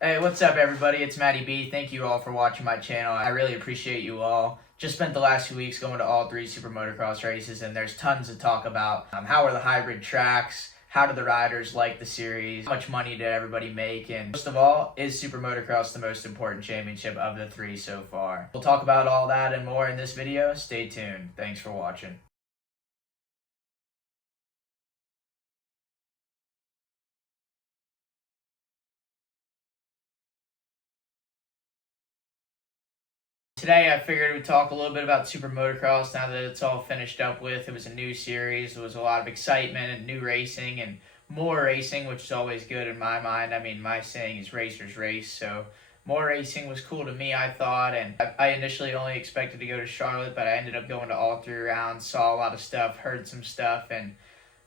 Hey, what's up everybody? It's Matty B. Thank you all for watching my channel. I really appreciate you all. Just spent the last 2 weeks going to all 3 SuperMotocross races, and there's tons to talk about. How are the hybrid tracks? How do the riders like the series? How much money did everybody make? And most of all, is SuperMotocross the most important championship of the 3 so far? We'll talk about all that and more in this video. Stay tuned. Thanks for watching. Today I figured we'd talk a little bit about Super Motocross now that it's all finished up with. It was a new series, there was a lot of excitement and new racing and more racing, which is always good in my mind. I mean, my saying is racers race, so more racing was cool to me, I thought, and I initially only expected to go to Charlotte, but I ended up going to all 3 rounds, saw a lot of stuff, heard some stuff, and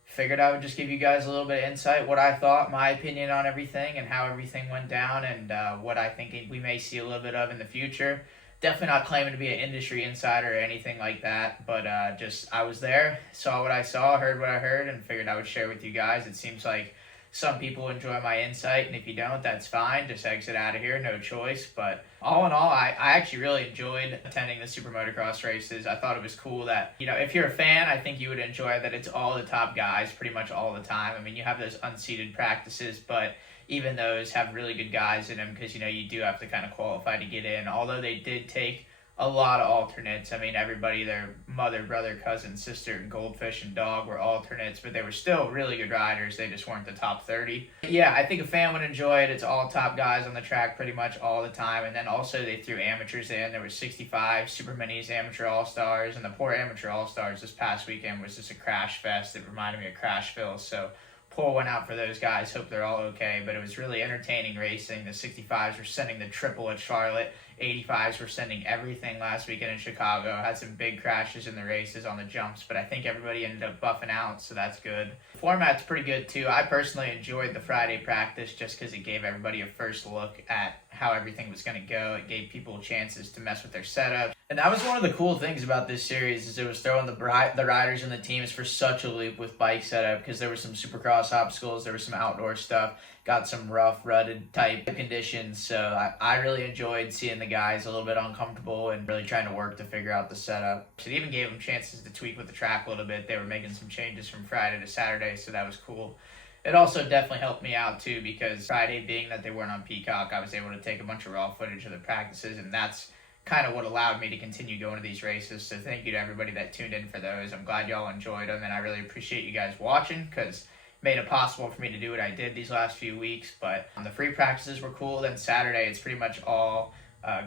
figured I would just give you guys a little bit of insight, what I thought, my opinion on everything, and how everything went down, and what I think we may see a little bit of in the future. Definitely not claiming to be an industry insider or anything like that, but just I was there, saw what I saw, heard what I heard, and figured I would share with you guys. It seems like some people enjoy my insight, and if you don't, that's fine. Just exit out of here, no choice. But all in all, I actually really enjoyed attending the Super Motocross races. I thought it was cool that, if you're a fan, I think you would enjoy that it's all the top guys pretty much all the time. I mean, you have those unseeded practices, but even those have really good guys in them because, you do have to kind of qualify to get in. Although they did take a lot of alternates. I mean, everybody, their mother, brother, cousin, sister, and goldfish and dog were alternates, but they were still really good riders. They just weren't the top 30. Yeah, I think a fan would enjoy it. It's all top guys on the track pretty much all the time. And then also they threw amateurs in. There were 65 Super Minis Amateur All-Stars, and the poor Amateur All-Stars this past weekend was just a crash fest. It reminded me of Crashville, so pull one out for those guys. Hope they're all okay, but it was really entertaining racing. The 65s were sending the triple at Charlotte. 85s were sending everything last weekend in Chicago. Had some big crashes in the races on the jumps, but I think everybody ended up buffing out, so that's good. The format's pretty good too. I personally enjoyed the Friday practice just because it gave everybody a first look at how everything was going to go. It gave people chances to mess with their setup. And that was one of the cool things about this series is it was throwing the riders and the teams for such a loop with bike setup because there were some supercross obstacles, there was some outdoor stuff, got some rough, rutted type conditions. So I really enjoyed seeing the guys a little bit uncomfortable and really trying to work to figure out the setup. So it even gave them chances to tweak with the track a little bit. They were making some changes from Friday to Saturday, so that was cool. It also definitely helped me out too because Friday being that they weren't on Peacock, I was able to take a bunch of raw footage of the practices, and that's kind of what allowed me to continue going to these races. So thank you to everybody that tuned in for those. I'm glad y'all enjoyed them, and I really appreciate you guys watching because it made it possible for me to do what I did these last few weeks. But the free practices were cool. Then Saturday, it's pretty much all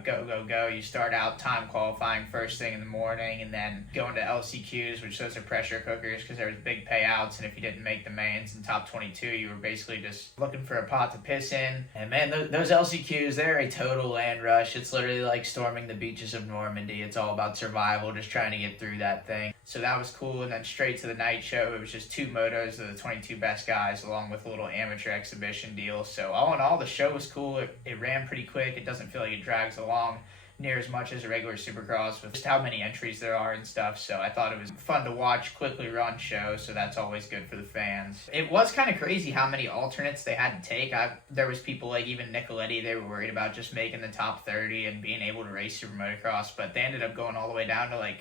go, go, go. You start out time qualifying first thing in the morning and then going to LCQs, which those are pressure cookers because there was big payouts, and if you didn't make the mains in top 22, you were basically just looking for a pot to piss in. And man, those LCQs, they're a total land rush. It's literally like storming the beaches of Normandy. It's all about survival, just trying to get through that thing. So that was cool. And then straight to the night show, it was just 2 motos of the 22 best guys along with a little amateur exhibition deal. So all in all, the show was cool. It ran pretty quick. It doesn't feel like it drags along near as much as a regular Supercross with just how many entries there are and stuff. So I thought it was fun to watch, quickly run show, so that's always good for the fans. It was kind of crazy how many alternates they had to take. There was people like even Nicoletti, they were worried about just making the top 30 and being able to race Super Motocross, but they ended up going all the way down to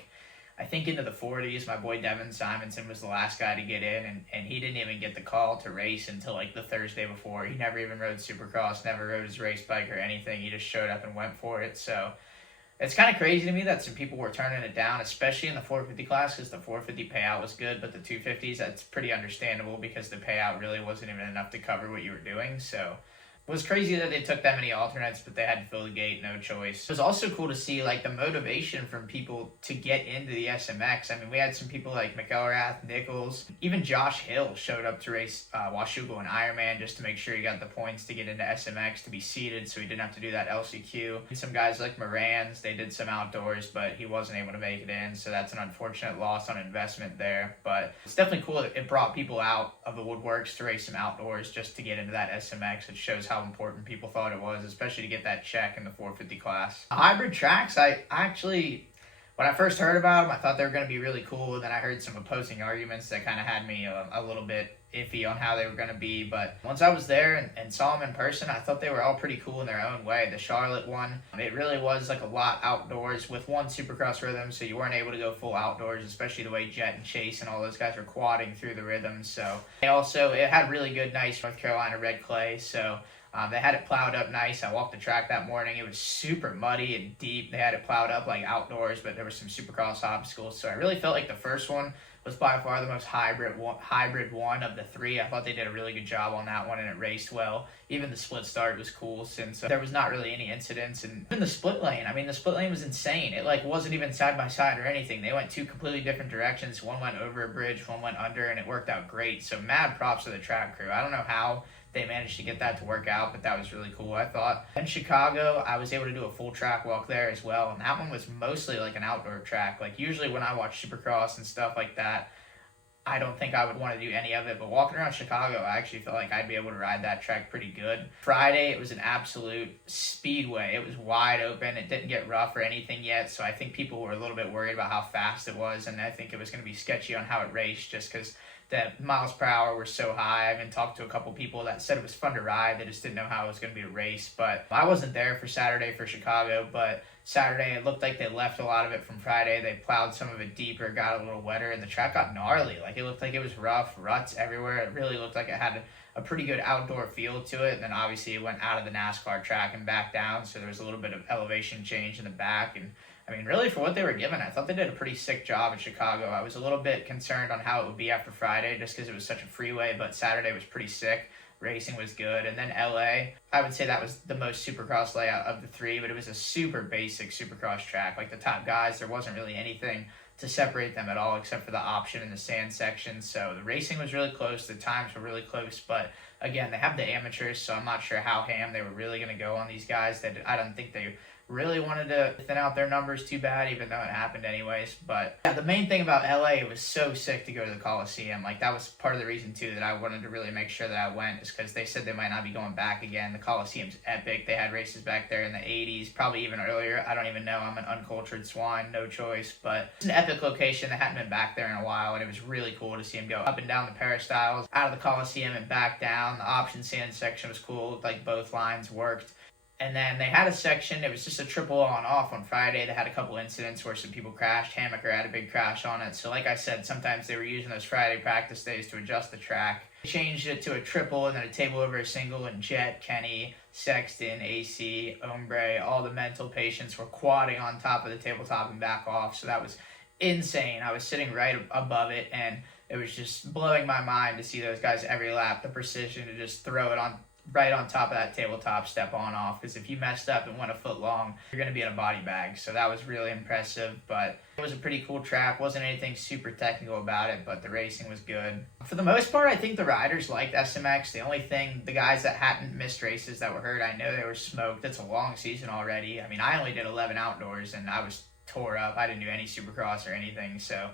I think into the 40s. My boy Devin Simonson was the last guy to get in, and he didn't even get the call to race until the Thursday before. He never even rode Supercross, never rode his race bike or anything. He just showed up and went for it. So it's kind of crazy to me that some people were turning it down, especially in the 450 class because the 450 payout was good, but the 250s, that's pretty understandable because the payout really wasn't even enough to cover what you were doing. So it was crazy that they took that many alternates, but they had to fill the gate, no choice. It was also cool to see the motivation from people to get into the SMX. I mean, we had some people like Mcelrath, Nichols, even Josh Hill showed up to race Washougal and Ironman just to make sure he got the points to get into SMX to be seeded, so he didn't have to do that LCQ. And some guys like Moranz, they did some outdoors, but he wasn't able to make it in, so that's an unfortunate loss on investment there. But it's definitely cool that it brought people out of the woodworks to race some outdoors just to get into that SMX. It shows how important people thought it was, especially to get that check in the 450 class. Hybrid tracks, I actually, when I first heard about them, I thought they were going to be really cool, and then I heard some opposing arguments that kind of had me a little bit iffy on how they were going to be. But once I was there and saw them in person, I thought they were all pretty cool in their own way. The Charlotte one, it really was like a lot outdoors with one Supercross rhythm, so you weren't able to go full outdoors, especially the way Jett and Chase and all those guys were quadding through the rhythm. So it had really good, nice North Carolina red clay, so they had it plowed up nice. I walked the track that morning. It was super muddy and deep. They had it plowed up like outdoors, but there were some Supercross obstacles. So I really felt like the first one was by far the most hybrid one of the three. I thought they did a really good job on that one, and it raced well. Even the split start was cool since there was not really any incidents. And even the split lane, the split lane was insane. It wasn't even side by side or anything. They went two completely different directions. One went over a bridge, one went under, and it worked out great. So mad props to the track crew. I don't know how they managed to get that to work out, but that was really cool, I thought. In Chicago, I was able to do a full track walk there as well, and that one was mostly like an outdoor track. Usually when I watch Supercross and stuff like that, I don't think I would want to do any of it, but walking around Chicago, I actually felt like I'd be able to ride that track pretty good. Friday, it was an absolute speedway. It was wide open. It didn't get rough or anything yet, so I think people were a little bit worried about how fast it was, and I think it was going to be sketchy on how it raced just because the miles per hour were so high. I even talked to a couple people that said it was fun to ride. They just didn't know how it was going to be a race. But I wasn't there for Saturday for Chicago, but Saturday it looked like they left a lot of it from Friday. They plowed some of it deeper, got a little wetter, and the track got gnarly. It looked like it was rough, ruts everywhere. It really looked like it had a pretty good outdoor feel to it. And then obviously it went out of the NASCAR track and back down, so there was a little bit of elevation change in the back. And really, for what they were given, I thought they did a pretty sick job in Chicago. I was a little bit concerned on how it would be after Friday just because it was such a freeway, but Saturday was pretty sick. Racing was good. And then LA, I would say that was the most Supercross layout of the three, but it was a super basic Supercross track. The top guys, there wasn't really anything to separate them at all except for the option in the sand section. So the racing was really close. The times were really close, but again, they have the amateurs, so I'm not sure how ham they were really going to go on these guys. I don't think they really wanted to thin out their numbers too bad, even though it happened anyways. But yeah, the main thing about LA, it was so sick to go to the Coliseum. That was part of the reason too that I wanted to really make sure that I went, is because they said they might not be going back again. The Coliseum's epic. They had races back there in the 80s, probably even earlier. I don't even know. I'm an uncultured swine, no choice. But it's an epic location. They hadn't been back there in a while, and it was really cool to see them go up and down the peristyles, out of the Coliseum and back down. The option sand section was cool. Both lines worked. And then they had a section, it was just a triple on-off on Friday. They had a couple incidents where some people crashed. Hammaker had a big crash on it. So like I said, sometimes they were using those Friday practice days to adjust the track. They changed it to a triple and then a table over a single, and Jett, Kenny, Sexton, AC, Ombre, all the mental patients were quadding on top of the tabletop and back off. So that was insane. I was sitting right above it, and it was just blowing my mind to see those guys every lap, the precision to just throw it on right on top of that tabletop, step on off, because if you messed up and went a foot long, you're going to be in a body bag. So that was really impressive, but it was a pretty cool track. Wasn't anything super technical about it, but the racing was good. For the most part, I think the riders liked SMX. The only thing, the guys that hadn't missed races that were hurt, I know they were smoked. It's a long season already. I only did 11 outdoors, and I was tore up. I didn't do any Supercross or anything, so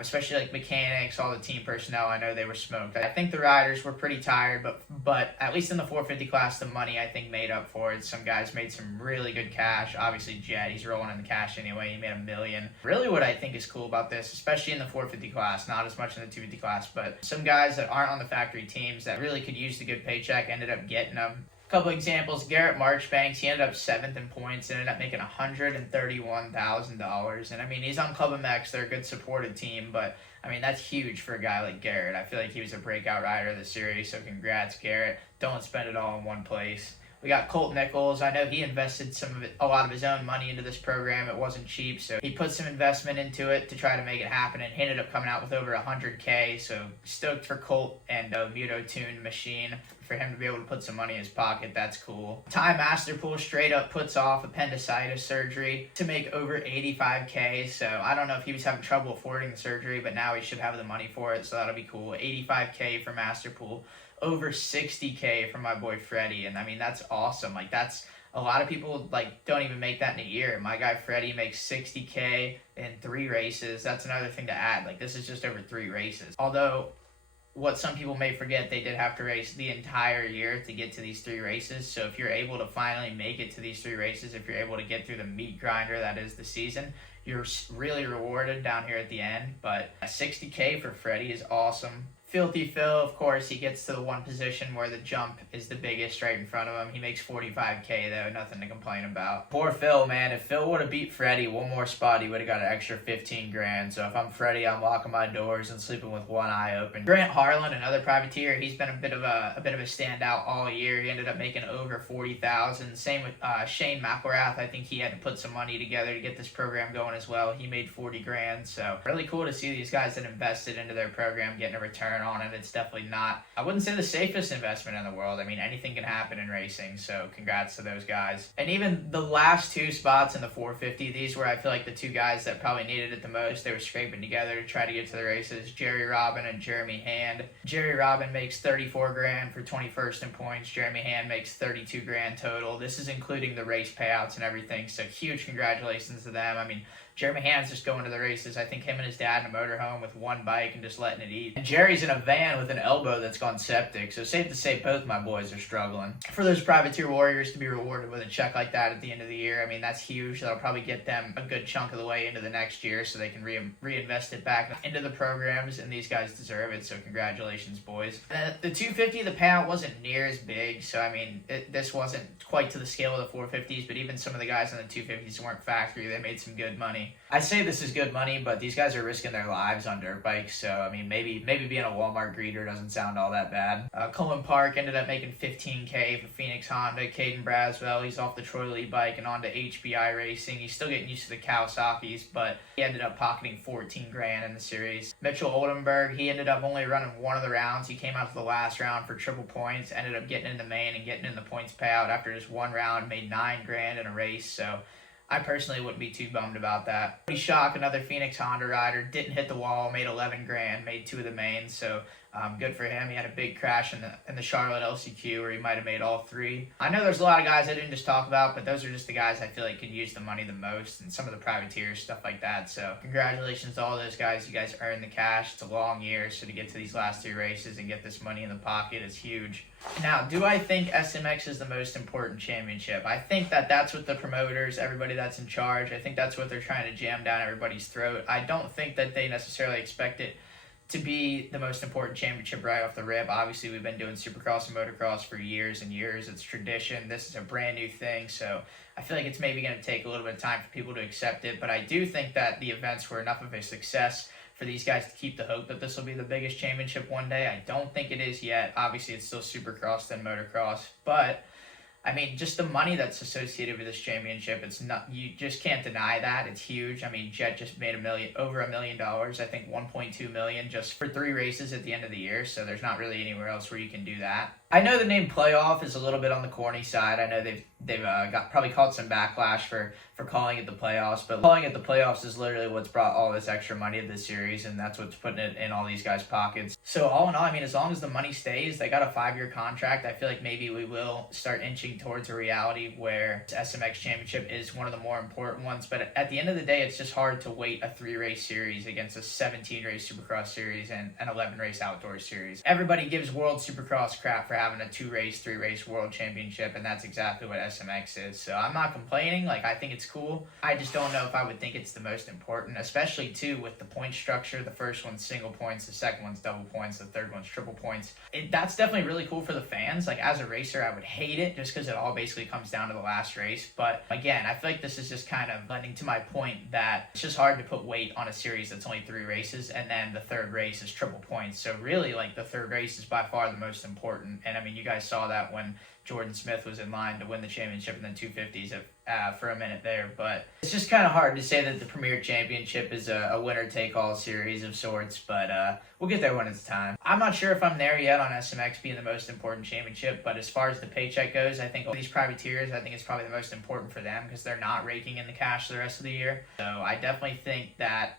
especially mechanics, all the team personnel, I know they were smoked. I think the riders were pretty tired, but at least in the 450 class, the money, I think, made up for it. Some guys made some really good cash. Obviously, Jett, he's rolling in the cash anyway. He made $1 million. Really what I think is cool about this, especially in the 450 class, not as much in the 250 class, but some guys that aren't on the factory teams that really could use the good paycheck ended up getting them. Couple examples, Garrett Marchbanks, he ended up 7th in points and ended up making $131,000. And he's on Club MX, they're a good supported team, but that's huge for a guy like Garrett. I feel like he was a breakout rider of the series, so congrats, Garrett. Don't spend it all in one place. We got Colt Nichols. I know he invested a lot of his own money into this program. It wasn't cheap, so he put some investment into it to try to make it happen, and he ended up coming out with over $100K. So stoked for Colt and Muto Tune Machine for him to be able to put some money in his pocket. That's cool. Ty Masterpool straight up puts off appendicitis surgery to make over $85K. So I don't know if he was having trouble affording the surgery, but now he should have the money for it. So that'll be cool. $85K for Masterpool. Over $60K for my boy Freddie, and that's awesome. That's a lot of people don't even make that in a year. My guy Freddie makes $60K in 3 races. That's another thing to add. This is just over 3 races. Although what some people may forget, they did have to race the entire year to get to these 3 races. So if you're able to finally make it to these 3 races, if you're able to get through the meat grinder that is the season, you're really rewarded down here at the end. But $60K for Freddie is awesome. Filthy Phil, of course, he gets to the one position where the jump is the biggest right in front of him. He makes 45K though, nothing to complain about. Poor Phil, man. If Phil would have beat Freddie one more spot, he would have got an extra 15 grand. So if I'm Freddie, I'm locking my doors and sleeping with one eye open. Grant Harlan, another privateer, he's been a bit of a standout all year. He ended up making over 40,000. Same with Shane Mcelrath. I think he had to put some money together to get this program going as well. He made 40 grand. So really cool to see these guys that invested into their program getting a return on it. It's definitely not, I wouldn't say the safest investment in the world. I mean, anything can happen in racing, so congrats to those guys. And even the last two spots in the 450, these were, I feel like, the two guys that probably needed it the most. They were scraping together to try to get to the races. Jerry Robin and Jeremy Hand. Jerry Robin makes 34 grand for 21st in points. Jeremy Hand makes 32 grand total. This is including the race payouts and everything, so huge congratulations to them. I mean, Jeremy Hand's just going to the races. I think him and his dad in a motorhome with one bike and just letting it eat. And Jerry's in a van with an elbow that's gone septic, so safe to say both my boys are struggling. For those privateer warriors to be rewarded with a check like that at the end of the year, I mean, that's huge. That'll probably get them a good chunk of the way into the next year so they can reinvest it back into the programs, and these guys deserve it, so congratulations, boys. The 250, the payout wasn't near as big, so I mean, this wasn't quite to the scale of the 450s, but even some of the guys on the 250s weren't factory. They made some good money. I say this is good money, but these guys are risking their lives on dirt bikes, so I mean, maybe being a Walmart greeter doesn't sound all that bad. Cullen Park ended up making 15K for Phoenix Honda. Caden Braswell, he's off the Troy Lee bike and onto HBI Racing. He's still getting used to the Kawasaki's, but he ended up pocketing 14 grand in the series. Mitchell Oldenburg, he ended up only running one of the rounds. He came out to the last round for triple points, ended up getting in the main and getting in the points payout after just one round, made 9 grand in a race, so I personally wouldn't be too bummed about that. Shock, another Phoenix Honda rider, didn't hit the wall, made 11 grand, made 2 of the mains, so good for him. He had a big crash in the Charlotte LCQ where he might have made all 3. I know there's a lot of guys I didn't just talk about, but those are just the guys I feel like could use the money the most, and some of the privateers, stuff like that. So congratulations to all those guys. You guys earned the cash. It's a long year, so to get to these last 3 races and get this money in the pocket is huge. Now, do I think SMX is the most important championship? I think that's what the promoters, everybody that's in charge, I think that's what they're trying to jam down everybody's throat. I don't think that they necessarily expect it to be the most important championship right off the rip. Obviously, we've been doing Supercross and Motocross for years and years. It's tradition. This is a brand new thing, so I feel like it's maybe going to take a little bit of time for people to accept it, but I do think that the events were enough of a success for these guys to keep the hope that this will be the biggest championship one day. I don't think it is yet. Obviously, it's still Supercross than Motocross, but I mean, just the money that's associated with this championship, it's not, you just can't deny that. It's huge. I mean, Jett just made over $1 million, I think 1.2 million just for 3 races at the end of the year, so there's not really anywhere else where you can do that. I know the name playoff is a little bit on the corny side. I know they've probably caught some backlash for calling it the playoffs, but calling it the playoffs is literally what's brought all this extra money to this series, and that's what's putting it in all these guys' pockets. So all in all, I mean, as long as the money stays, they got a 5-year contract. I feel like maybe we will start inching towards a reality where the SMX championship is one of the more important ones, but at the end of the day, it's just hard to weight a 3-race series against a 17-race Supercross series and an 11-race outdoor series. Everybody gives World Supercross crap for having a 2-race, 3-race world championship, and that's exactly what SMX is. So I'm not complaining. Like, I think it's cool. I just don't know if I would think it's the most important, especially too with the point structure. The first one's single points, the second one's double points, the third one's triple points. That's definitely really cool for the fans. Like, as a racer, I would hate it just because it all basically comes down to the last race. But again, I feel like this is just kind of lending to my point that it's just hard to put weight on a series that's only 3 races, and then the third race is triple points. So really, like, the third race is by far the most important. And I mean, you guys saw that when Jordon Smith was in line to win the championship in the 250s for a minute there. But it's just kind of hard to say that the Premier Championship is a winner-take-all series of sorts, but we'll get there when it's time. I'm not sure if I'm there yet on SMX being the most important championship, but as far as the paycheck goes, I think these privateers, I think it's probably the most important for them because they're not raking in the cash the rest of the year. So I definitely think that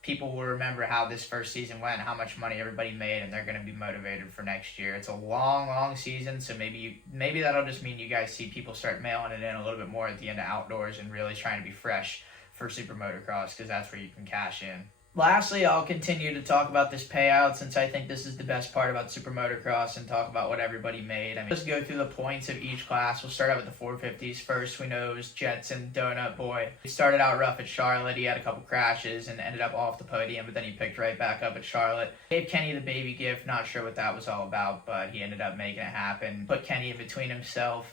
people will remember how this first season went, how much money everybody made, and they're going to be motivated for next year. It's a long, long season, so maybe that'll just mean you guys see people start mailing it in a little bit more at the end of outdoors and really trying to be fresh for SuperMotocross because that's where you can cash in. Lastly, I'll continue to talk about this payout since I think this is the best part about SuperMotocross and talk about what everybody made. I mean, let's go through the points of each class. We'll start out with the 450s. First, we know it was Jett's and Donut Boy. He started out rough at Charlotte. He had a couple crashes and ended up off the podium, but then he picked right back up at Charlotte. Gave Kenny the baby gift. Not sure what that was all about, but he ended up making it happen. Put Kenny in between himself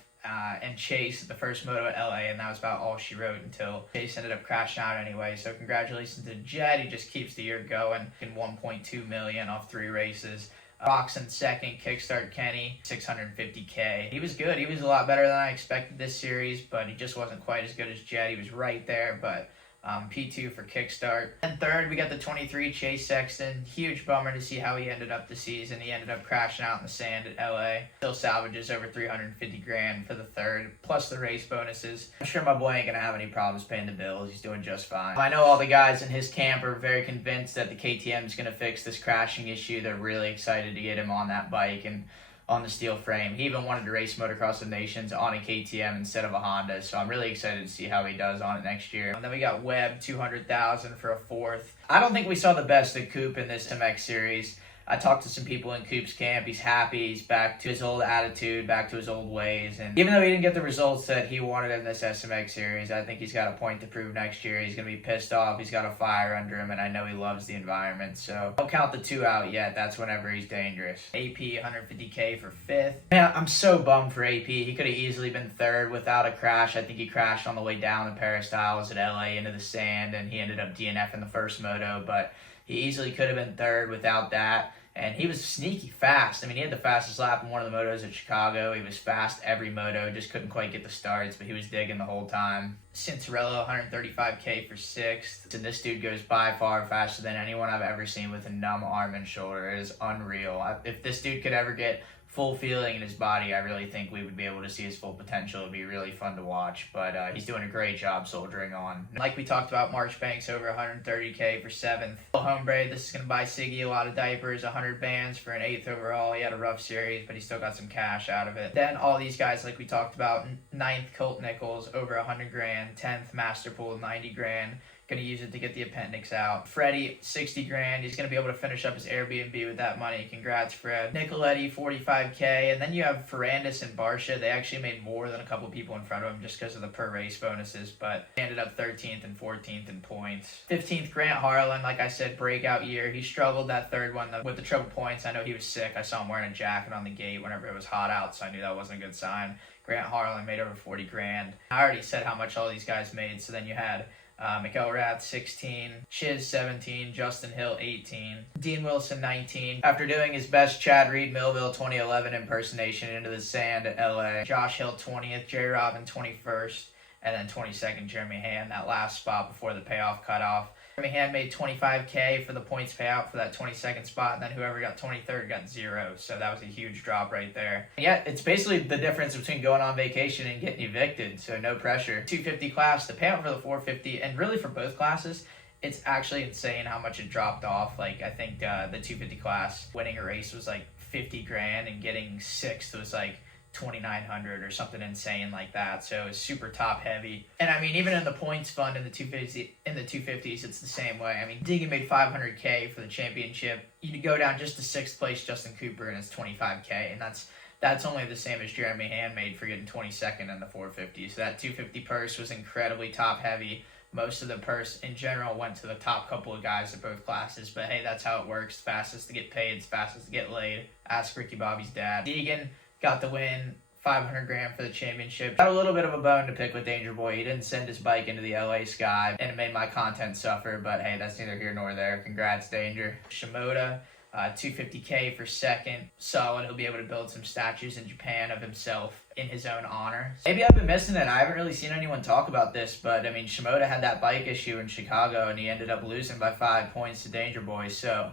and Chase at the first moto at LA, and that was about all she wrote until Chase ended up crashing out anyway. So congratulations to Jett. He just keeps the year going in 1.2 million off 3 races. Roczen second, kickstart Kenny, 650K. He was good. He was a lot better than I expected this series, but he just wasn't quite as good as Jett. He was right there, but P2 for kickstart. And third, we got the 23 Chase Sexton. Huge bummer to see how he ended up the season. He ended up crashing out in the sand at LA. Still salvages over 350 grand for the third, plus the race bonuses. I'm sure my boy ain't gonna have any problems paying the bills. He's doing just fine. I know all the guys in his camp are very convinced that the KTM is gonna fix this crashing issue. They're really excited to get him on that bike and on the steel frame. He even wanted to race Motocross of Nations on a KTM instead of a Honda, so I'm really excited to see how he does on it next year. And then we got Webb, 200,000 for a fourth. I don't think we saw the best of Coop in this SMX series. I talked to some people in Coop's camp. He's happy. He's back to his old attitude, back to his old ways. And even though he didn't get the results that he wanted in this SMX series, I think he's got a point to prove next year. He's going to be pissed off. He's got a fire under him, and I know he loves the environment. So don't count the 2 out yet. That's whenever he's dangerous. AP, 150K for 5th. Man, I'm so bummed for AP. He could have easily been 3rd without a crash. I think he crashed on the way down the peristyles at LA into the sand, and he ended up DNF in the first moto, but he easily could have been 3rd without that. And he was sneaky fast. I mean, he had the fastest lap in one of the motos at Chicago. He was fast every moto, just couldn't quite get the starts, but he was digging the whole time. Cianciarulo, 135K for 6th. And this dude goes by far faster than anyone I've ever seen with a numb arm and shoulder. It is unreal. If this dude could ever get full feeling in his body, I really think we would be able to see his full potential. It would be really fun to watch, but he's doing a great job soldiering on. Like we talked about, Marchbanks over 130K for 7th. Hombre, this is going to buy Siggy a lot of diapers, 100 bands for an 8th overall. He had a rough series, but he still got some cash out of it. Then all these guys, like we talked about, 9th Colt Nichols, over 100 grand. 10th Masterpool, 90 grand. Going to use it to get the appendix out. Freddie, 60 grand. He's going to be able to finish up his Airbnb with that money. Congrats, Fred. Nicoletti, 45K. And then you have Ferrandis and Barcia. They actually made more than a couple people in front of him just because of the per race bonuses, but they ended up 13th and 14th in points. 15th, Grant Harlan. Like I said, breakout year. He struggled that third one with the triple points. I know he was sick. I saw him wearing a jacket on the gate whenever it was hot out, so I knew that wasn't a good sign. Grant Harlan made over 40 grand. I already said how much all these guys made, so then you had Mcelrath, 16, Chiz, 17, Justin Hill, 18, Dean Wilson, 19. After doing his best Chad Reed Millville 2011 impersonation into the sand at LA, Josh Hill, 20th, J. Robin, 21st, and then 22nd, Jeremy Hand, that last spot before the payoff cutoff. Jeremy Hand made 25K for the points payout for that 22nd spot, and then whoever got 23rd got 0, so that was a huge drop right there. And yeah, it's basically the difference between going on vacation and getting evicted, so no pressure. 250 class, the payout for the 450, and really for both classes, it's actually insane how much it dropped off. Like, I think the 250 class winning a race was like 50 grand, and getting 6th was like 2,900 or something insane like that. So it's super top heavy. And I mean, even in the points fund in the 250s, it's the same way. I mean, Deegan made 500K for the championship. You go down just to 6th place Justin Cooper, and it's 25K, and that's only the same as Jeremy Hand made for getting 22nd in the 450. So that 250 purse was incredibly top heavy. Most of the purse in general went to the top couple of guys at both classes, but hey, that's how it works. Fastest to get paid, fastest to get laid. Ask Ricky Bobby's dad. Deegan got the win, 500 grand for the championship. Got a little bit of a bone to pick with Dangerboy. He didn't send his bike into the LA sky, and it made my content suffer, but hey, that's neither here nor there. Congrats, Danger. Shimoda, 250K for 2nd. Solid. He'll be able to build some statues in Japan of himself in his own honor. Maybe I've been missing it. I haven't really seen anyone talk about this, but I mean, Shimoda had that bike issue in Chicago, and he ended up losing by 5 points to Dangerboy, so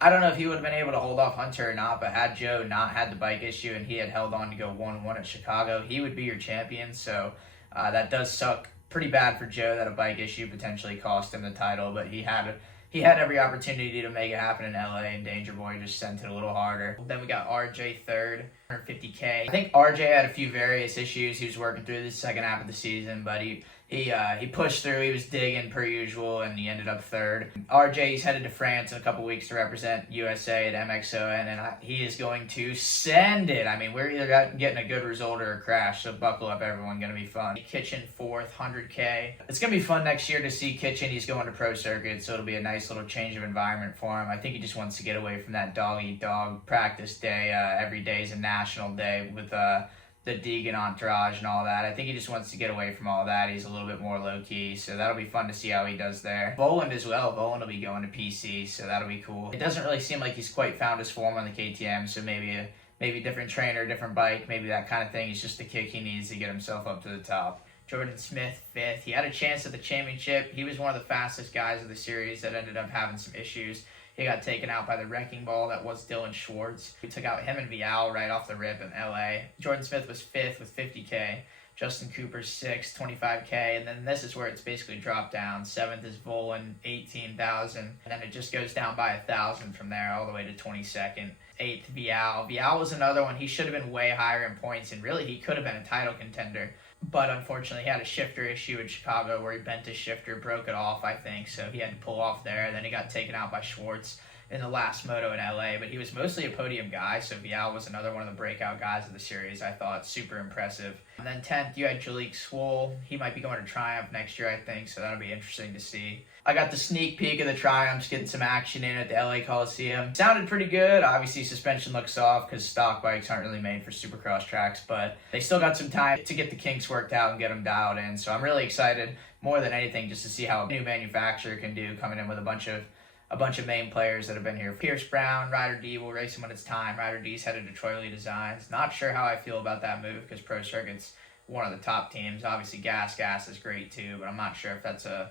I don't know if he would have been able to hold off Hunter or not, but had Joe not had the bike issue and he had held on to go 1-1 at Chicago, he would be your champion. So that does suck pretty bad for Joe that a bike issue potentially cost him the title, but he had every opportunity to make it happen in LA, and Dangerboy just sent it a little harder. Then we got RJ 3rd. 150K. I think RJ had a few various issues he was working through the second half of the season, but he pushed through. He was digging per usual, and he ended up third. RJ, he's headed to France in a couple weeks to represent USA at MXON, and he is going to send it. I mean, we're either getting a good result or a crash, so buckle up, everyone. Going to be fun. Kitchen fourth, 100K. It's going to be fun next year to see Kitchen. He's going to pro circuit, so it'll be a nice little change of environment for him. I think he just wants to get away from that dog-eat-dog practice day. Every day is a national day with the Deegan entourage and all that. I think he just wants to get away from all that. He's a little bit more low-key, so that'll be fun to see how he does there. Voland as well. Voland will be going to PC, so that'll be cool. It doesn't really seem like he's quite found his form on the KTM, so maybe different trainer, different bike, maybe that kind of thing. It's just the kick he needs to get himself up to the top. Jordon Smith, fifth. He had a chance at the championship. He was one of the fastest guys of the series that ended up having some issues. He got taken out by the wrecking ball that was Dylan Schwartz. We took out him and Vial right off the rip in LA. Jordon Smith was fifth with 50K. Justin Cooper sixth, 25K. And then this is where it's basically dropped down. Seventh is Volan, 18,000. And then it just goes down by 1,000 from there all the way to 22nd. Eighth, Vial. Vial was another one. He should have been way higher in points, and really he could have been a title contender. But unfortunately, he had a shifter issue in Chicago where he bent his shifter, broke it off, I think. So he had to pull off there. Then he got taken out by Schwartz in the last moto in LA. But he was mostly a podium guy. So Vial was another one of the breakout guys of the series. I thought super impressive. And then 10th, you had Jalek Swole. He might be going to Triumph next year, I think. So that'll be interesting to see. I got the sneak peek of the Triumphs, getting some action in at the LA Coliseum. Sounded pretty good. Obviously, suspension looks soft because stock bikes aren't really made for supercross tracks, but they still got some time to get the kinks worked out and get them dialed in. So I'm really excited, more than anything, just to see how a new manufacturer can do, coming in with a bunch of main players that have been here. Pierce Brown, Ryder D will race him when it's time. Ryder D's headed to Troy Lee Designs. Not sure how I feel about that move because Pro Circuit's one of the top teams. Obviously, Gas is great too, but I'm not sure if that's a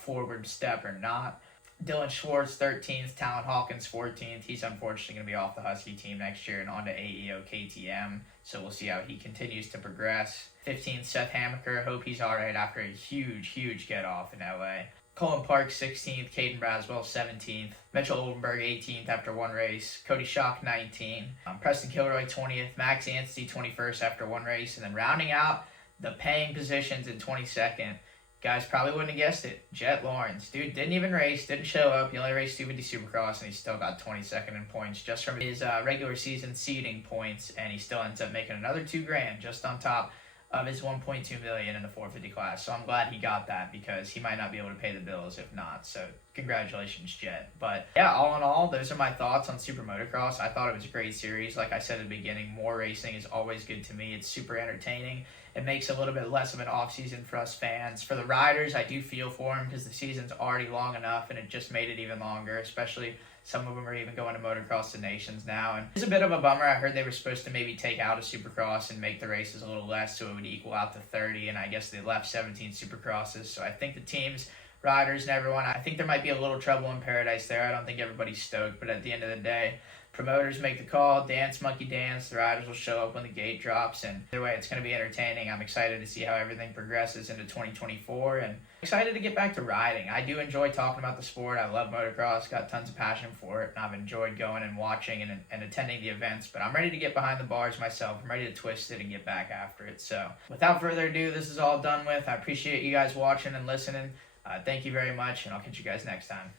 forward step or not. Dylan Schwartz, 13th. Talon Hawkins, 14th. He's unfortunately going to be off the Husky team next year and on to AEO KTM, so we'll see how he continues to progress. 15th, Seth Hamaker. Hope he's all right after a huge get-off in LA. Cullen Park, 16th. Caden Braswell, 17th. Mitchell Oldenburg, 18th after one race. Cody Schock, 19th. Preston Kilroy, 20th. Max Anstey, 21st after one race. And then rounding out the paying positions in 22nd, guys probably wouldn't have guessed it, Jett Lawrence. Dude didn't even race, didn't show up. He only raced 250 Supercross, and he still got 22nd in points just from his regular season seeding points, and he still ends up making another $2,000 just on top of his $1.2 million in the 450 class. So I'm glad he got that because he might not be able to pay the bills if not. So congratulations, Jett. But yeah, all in all, those are my thoughts on Super Motocross. I thought it was a great series. Like I said at the beginning, more racing is always good to me. It's super entertaining. It makes a little bit less of an off-season for us fans. For the riders, I do feel for them because the season's already long enough, and it just made it even longer, especially some of them are even going to Motocross the Nations now. And it's a bit of a bummer. I heard they were supposed to maybe take out a Supercross and make the races a little less so it would equal out to 30, and I guess they left 17 Supercrosses. So I think the teams, riders, and everyone, I think there might be a little trouble in paradise there. I don't think everybody's stoked, but at the end of the day, promoters make the call, dance, monkey dance, the riders will show up when the gate drops, and either way, it's going to be entertaining. I'm excited to see how everything progresses into 2024, and excited to get back to riding. I do enjoy talking about the sport. I love motocross, got tons of passion for it, and I've enjoyed going and watching and attending the events, but I'm ready to get behind the bars myself. I'm ready to twist it and get back after it. So without further ado, this is all done with. I appreciate you guys watching and listening. Thank you very much, and I'll catch you guys next time.